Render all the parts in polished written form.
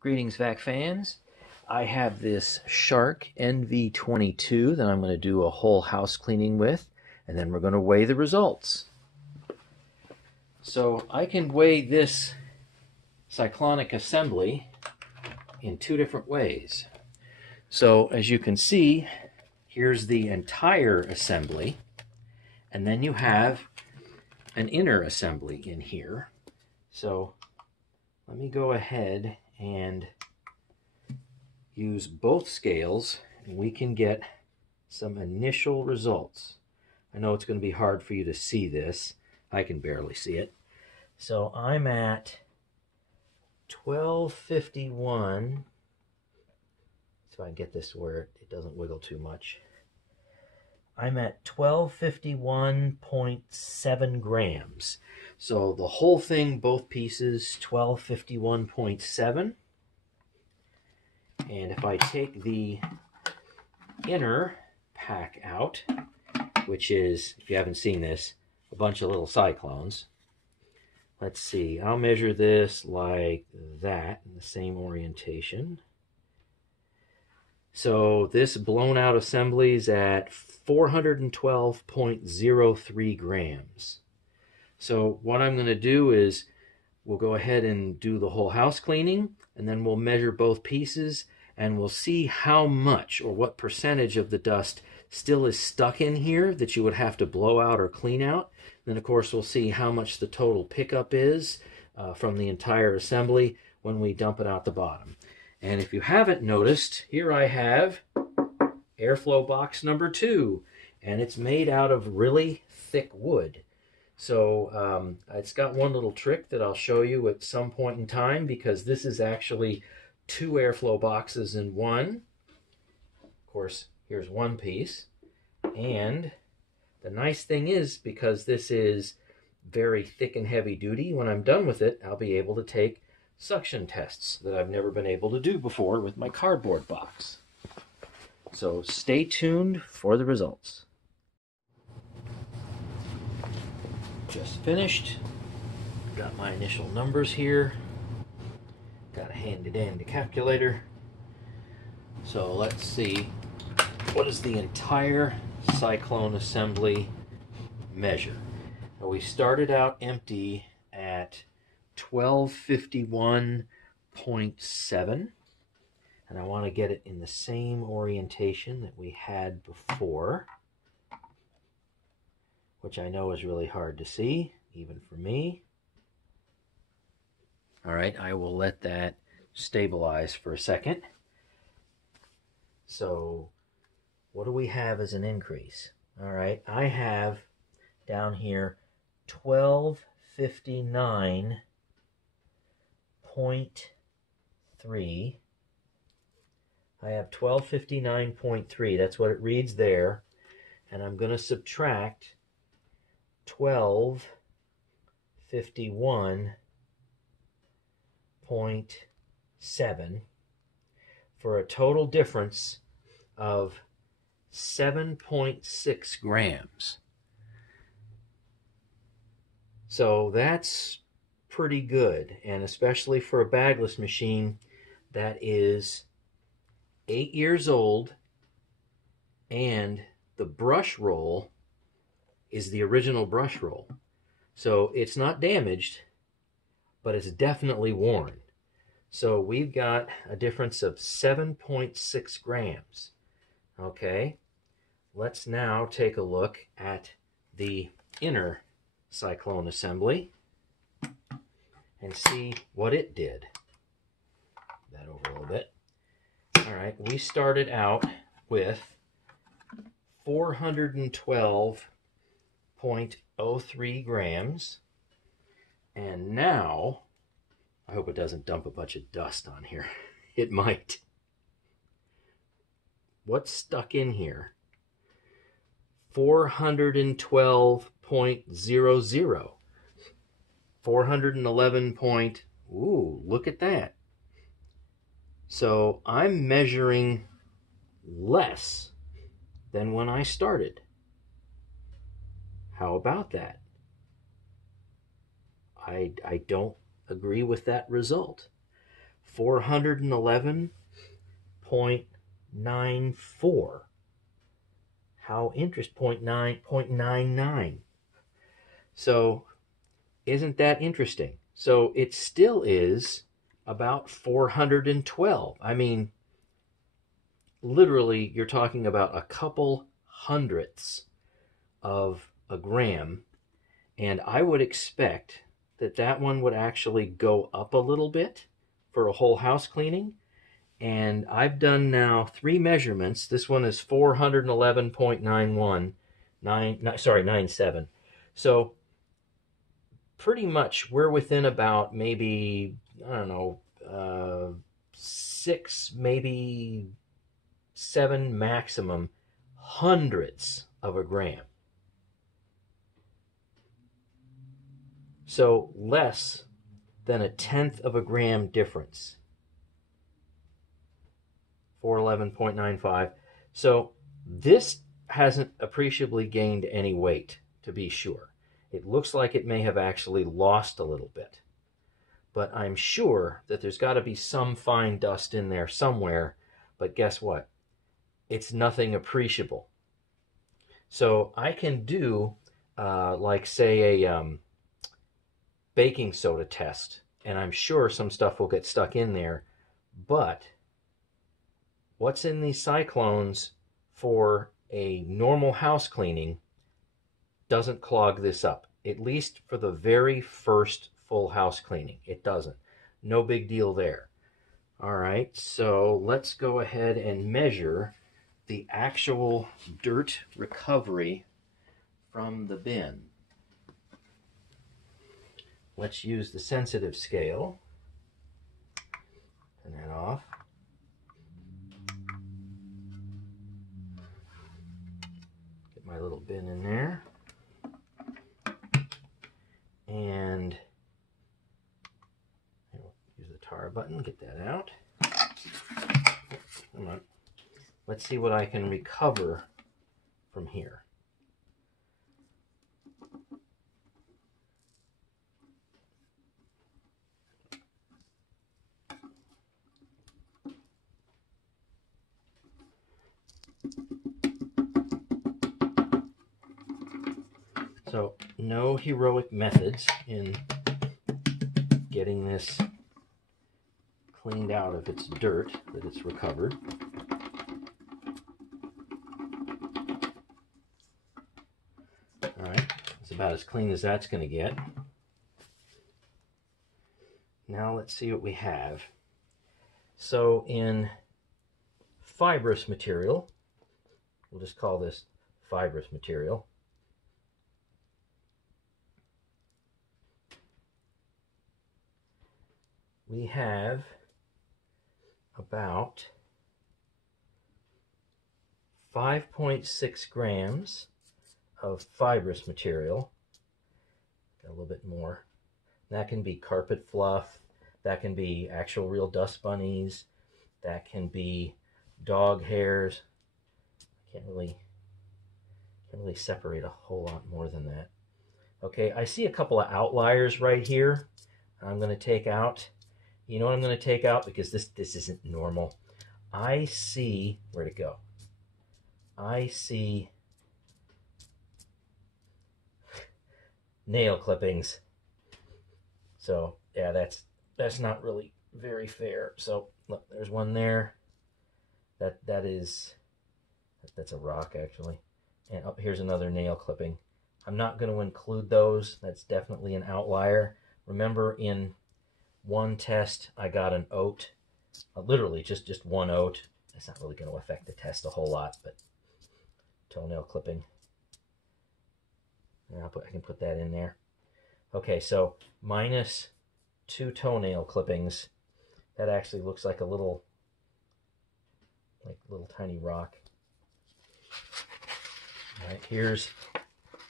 Greetings, VAC fans. I have this Shark NV22 that I'm going to do a whole house cleaning with, and then we're going to weigh the results. So I can weigh this cyclonic assembly in two different ways. So as you can see, here's the entire assembly, and then you have an inner assembly in here. So let me go ahead and use both scales, and we can get some initial results. I know it's going to be hard for you to see this. I can barely see it. So I'm at 1251. So I can get this where it doesn't wiggle too much. I'm at 1251.7 grams. So the whole thing, both pieces, 1251.7. And if I take the inner pack out, which is, if you haven't seen this, a bunch of little cyclones. Let's see, I'll measure this like that in the same orientation. So this blown out assembly is at 412.03 grams. So what I'm going to do is we'll go ahead and do the whole house cleaning, and then we'll measure both pieces, and we'll see how much or what percentage of the dust still is stuck in here that you would have to blow out or clean out. Then of course we'll see how much the total pickup is from the entire assembly when we dump it out the bottom. And if you haven't noticed, here I have airflow box number 2, and it's made out of really thick wood. So it's got one little trick that I'll show you at some point in time, because this is actually 2 airflow boxes in one. Of course, here's one piece. And the nice thing is, because this is very thick and heavy duty, when I'm done with it, I'll be able to take suction tests that I've never been able to do before with my cardboard box. So stay tuned for the results. Just finished. Got my initial numbers here. Got a handy dandy calculator. So let's see, what does the entire cyclone assembly measure? Now, we started out empty at 1251.7, and I want to get it in the same orientation that we had before, which I know is really hard to see, even for me. All right, I will let that stabilize for a second. So what do we have as an increase? All right, I have down here 1259.3. I have 1259.3. That's what it reads there. And I'm going to subtract 1251.7 for a total difference of 7.6 grams. So that's pretty good, and especially for a bagless machine that is 8 years old, and the brush roll is the original brush roll. So it's not damaged, but it's definitely worn. So we've got a difference of 7.6 grams. Okay, let's now take a look at the inner cyclone assembly and see what it did. That over a little bit. All right, we started out with 412.03 grams, and now, I hope it doesn't dump a bunch of dust on here. It might. What's stuck in here? 412.00. 411 point, ooh, look at that. So I'm measuring less than when I started. How about that? I don't agree with that result. 411.94. How interesting, 0.99. So isn't that interesting? So it still is about 412. I mean, literally, you're talking about a couple hundredths of a gram, and I would expect that that one would actually go up a little bit for a whole house cleaning. And I've done now 3 measurements. This one is 411.91, 97. So pretty much we're within about maybe, I don't know, 6, maybe 7 maximum hundredths of a gram. So less than a tenth of a gram difference. 411.95. So this hasn't appreciably gained any weight, to be sure. It looks like it may have actually lost a little bit. But I'm sure that there's got to be some fine dust in there somewhere. But guess what? It's nothing appreciable. So I can do, like, say, a baking soda test, and I'm sure some stuff will get stuck in there. But what's in these cyclones for a normal house cleaning doesn't clog this up, at least for the very first full house cleaning. It doesn't. No big deal there. All right, so let's go ahead and measure the actual dirt recovery from the bin. Let's use the sensitive scale. Turn that off. Get my little bin in there. And use the tar button, get that out. Come on. Let's see what I can recover from here. So no heroic methods in getting this cleaned out of its dirt that it's recovered. All right, it's about as clean as that's going to get. Now let's see what we have. So in fibrous material, we'll just call this fibrous material. We have about 5.6 grams of fibrous material. Got a little bit more. That can be carpet fluff. That can be actual real dust bunnies. That can be dog hairs. Can't really separate a whole lot more than that. Okay, I see a couple of outliers right here. I'm going to take out. You know what I'm going to take out? Because this isn't normal. I see, where'd it go? I see nail clippings. So yeah, that's not really very fair. So look, there's one there. That's a rock actually. And up here's another nail clipping. I'm not going to include those. That's definitely an outlier. Remember, in one test, I got an oat, literally just one oat. That's not really going to affect the test a whole lot, but toenail clipping. And I can put that in there. Okay, so minus 2 toenail clippings. That actually looks like a little tiny rock. All right, here's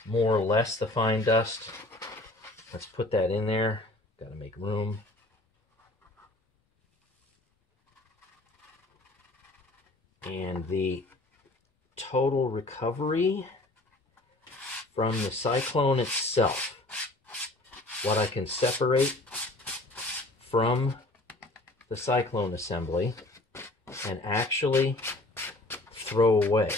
more or less the fine dust. Let's put that in there. Got to make room. And the total recovery from the cyclone itself, what I can separate from the cyclone assembly and actually throw away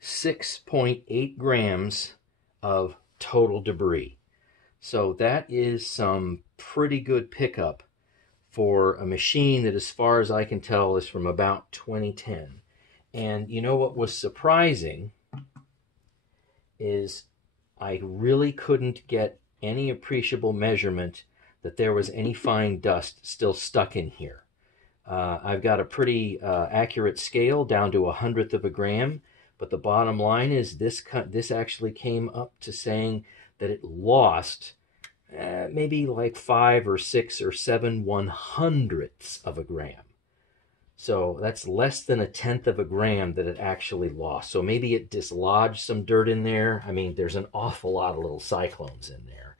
6.8 grams of total debris. So that is some pretty good pickup for a machine that, as far as I can tell, is from about 2010. And you know what was surprising is I really couldn't get any appreciable measurement that there was any fine dust still stuck in here. I've got a pretty accurate scale down to 1/100th of a gram, but the bottom line is this actually came up to saying that it lost maybe like 5 or 6 or 7 1/100ths of a gram. So that's less than 1/10 of a gram that it actually lost. So maybe it dislodged some dirt in there. I mean, there's an awful lot of little cyclones in there.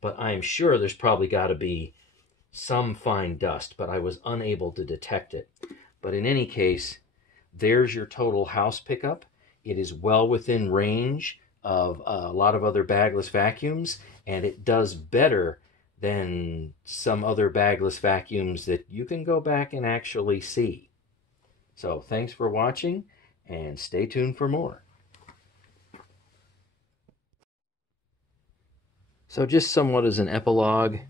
But I'm sure there's probably got to be some fine dust, but I was unable to detect it. But in any case, there's your total house pickup. It is well within range of a lot of other bagless vacuums, and it does better than some other bagless vacuums that you can go back and actually see. So thanks for watching, and stay tuned for more. So just somewhat as an epilogue,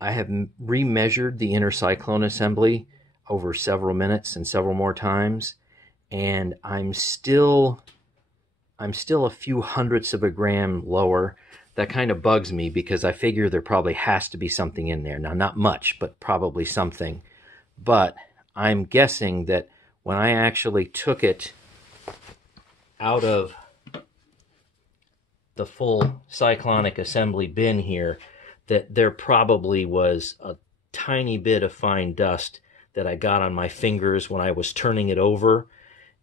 I have remeasured the inner cyclone assembly over several minutes and several more times, and I'm still a few hundredths of a gram lower. That kind of bugs me because I figure there probably has to be something in there. Now, not much, but probably something. But I'm guessing that when I actually took it out of the full cyclonic assembly bin here, that there probably was a tiny bit of fine dust that I got on my fingers when I was turning it over,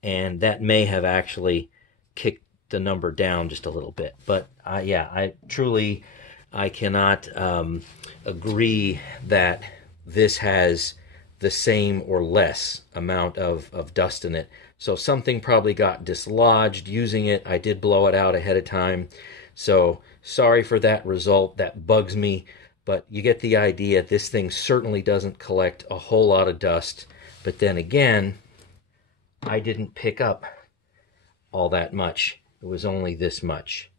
and that may have actually kicked the number down just a little bit. But yeah, I cannot agree that this has the same or less amount of dust in it. So something probably got dislodged using it. I did blow it out ahead of time. So sorry for that result. That bugs me. But you get the idea. This thing certainly doesn't collect a whole lot of dust. But then again, I didn't pick up all that much. It was only this much.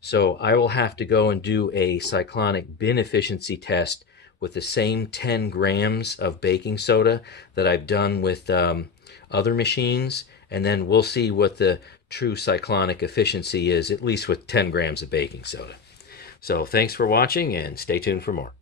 So I will have to go and do a cyclonic bin efficiency test with the same 10 grams of baking soda that I've done with other machines, and then we'll see what the true cyclonic efficiency is, at least with 10 grams of baking soda. So thanks for watching, and stay tuned for more.